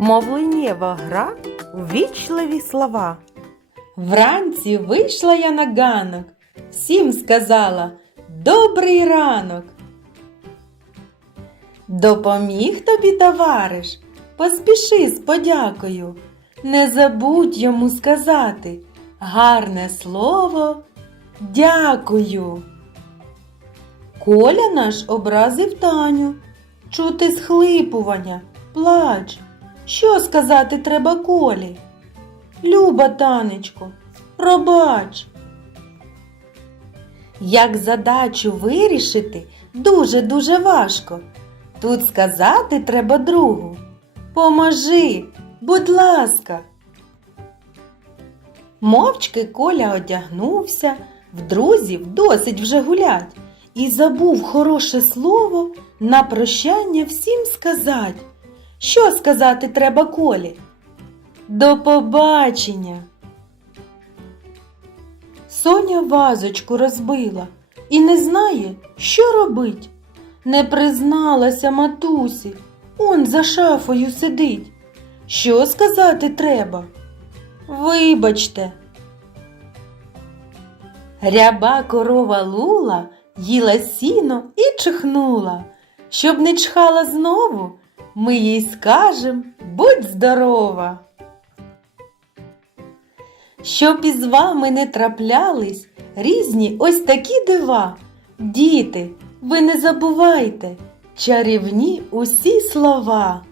Мовленнєва гра ввічливі слова. Вранці вийшла я на ганок, всім сказала Добрий ранок. Допоміг тобі, товариш, поспіши з подякою. Не забудь йому сказати гарне слово дякую. Коля наш образив Таню. Чути схлипування, плач. Що сказати треба Колі? Люба танечко, пробач. Як задачу вирішити дуже-дуже важко. Тут сказати треба другу. Поможи, будь ласка. Мовчки Коля одягнувся, в друзів досить вже гулять, і забув хороше слово на прощання всім сказать. Що сказати треба Колі? До побачення. Соня вазочку розбила і не знає, що робить. Не призналася матусі, он за шафою сидить. Що сказати треба? Вибачте. Ряба корова лула їла сіно і чихнула. Щоб не чхала знову, ми їй скажем будь здорова. Щоб із вами не траплялись різні ось такі дива. Діти, ви не забувайте чарівні усі слова.